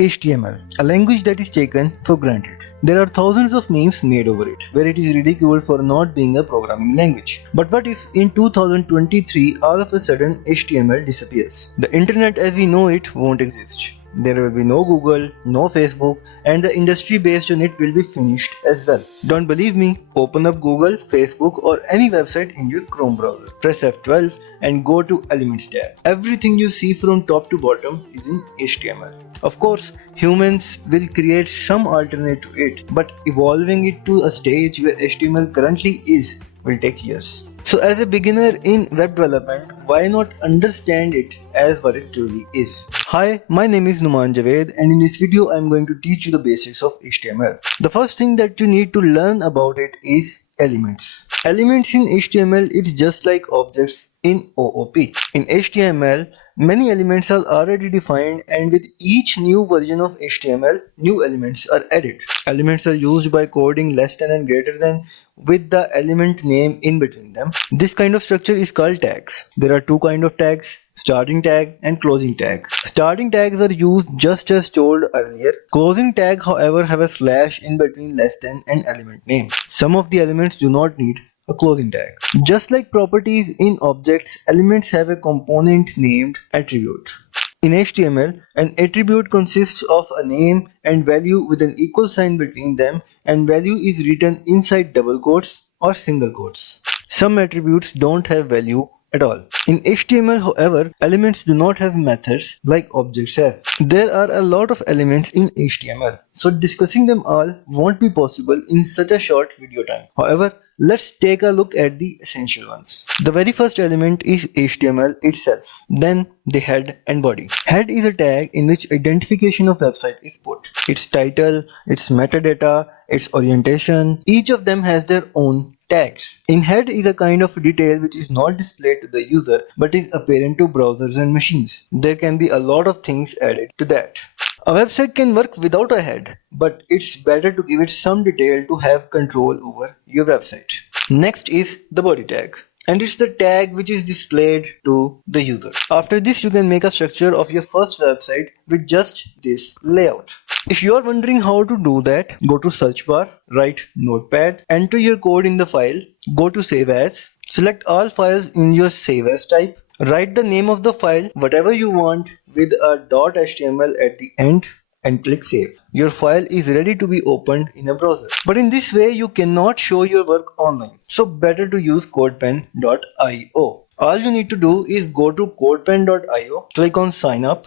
HTML, a language that is taken for granted. There are thousands of memes made over it, where it is ridiculed for not being a programming language. But what if in 2023 all of a sudden HTML disappears? The internet as we know it won't exist. There will be no Google, no Facebook, and the industry based on it will be finished as well. Don't believe me? Open up Google, Facebook, or any website in your Chrome browser. Press F12 and go to Elements tab. Everything you see from top to bottom is in HTML. Of course, humans will create some alternate to it, but evolving it to a stage where HTML currently is will take years. So as a beginner in web development, why not understand it as what it truly is? Hi, my name is Numan Javed, and in this video I am going to teach you the basics of HTML. The first thing that you need to learn about it is elements. Elements in HTML is just like objects in OOP. In HTML, many elements are already defined, and with each new version of HTML, new elements are added. Elements are used by coding less than and greater than with the element name in between them. This kind of structure is called tags. There are two kinds of tags: starting tag and closing tag. Starting tags are used just as told earlier. Closing tag, however, have a slash in between less than and element name. Some of the elements do not need a closing tag. Just like properties in objects, elements have a component named attribute. In HTML, an attribute consists of a name and value with an equal sign between them, and value is written inside double quotes or single quotes. Some attributes don't have value at all. In HTML, however, elements do not have methods like objects have. There are a lot of elements in HTML, so discussing them all won't be possible in such a short video time. However, let's take a look at the essential ones. The very first element is HTML itself, then the head and body. Head is a tag in which identification of website is put. Its title, its metadata, its orientation, each of them has their own tags. In head is a kind of detail which is not displayed to the user but is apparent to browsers and machines. There can be a lot of things added to that. A website can work without a head, but it's better to give it some detail to have control over your website. Next is the body tag, and it's the tag which is displayed to the user. After this, you can make a structure of your first website with just this layout. If you are wondering how to do that, go to search bar, write notepad, enter your code in the file, go to save as, select all files in your save as type, write the name of the file, whatever you want, with a .html at the end, and click save. Your file is ready to be opened in a browser. But in this way, you cannot show your work online. So better to use codepen.io. All you need to do is go to codepen.io, click on sign up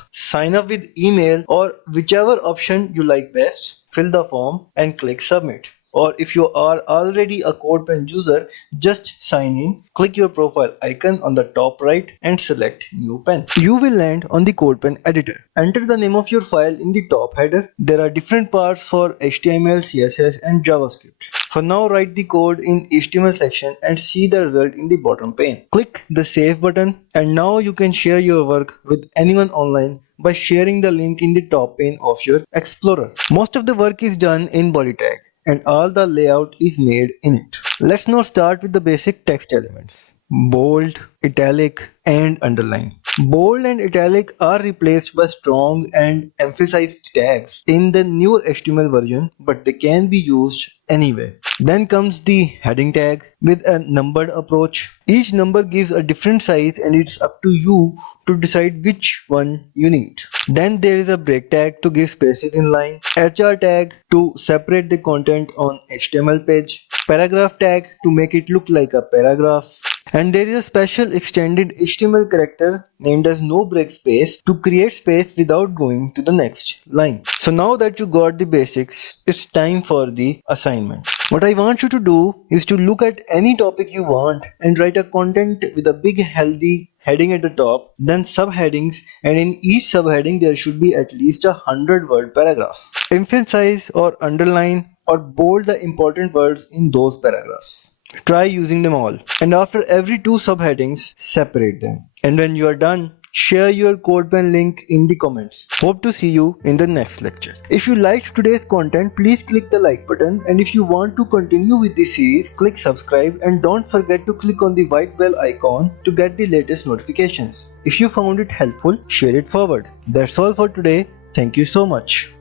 with email or whichever option you like best, fill the form and click submit. Or if you are already a CodePen user, just sign in, click your profile icon on the top right and select new pen. You will land on the CodePen editor. Enter the name of your file in the top header. There are different parts for HTML, CSS and JavaScript. For now, write the code in HTML section and see the result in the bottom pane. Click the save button, and now you can share your work with anyone online by sharing the link in the top pane of your Explorer. Most of the work is done in body tag, and all the layout is made in it. Let's now start with the basic text elements: bold, italic and underline. Bold and italic are replaced by strong and emphasized tags in the newer HTML version, but they can be used anyway. Then comes the heading tag with a numbered approach. Each number gives a different size and it's up to you to decide which one you need. Then there is a break tag to give spaces in line, HR tag to separate the content on HTML page, paragraph tag to make it look like a paragraph, and there is a special extended HTML character named as no break space to create space without going to the next line. So now that you got the basics, it's time for the assignment. What I want you to do is to look at any topic you want and write a content with a big healthy heading at the top, then subheadings, and in each subheading there should be at least 100-word paragraph. Emphasize or underline or bold the important words in those paragraphs. Try using them all, and after every two subheadings, separate them. And when you are done, share your CodePen link in the comments. Hope to see you in the next lecture. If you liked today's content, please click the like button, and if you want to continue with this series, click subscribe and don't forget to click on the white bell icon to get the latest notifications. If you found it helpful, share it forward. That's all for today. Thank you so much.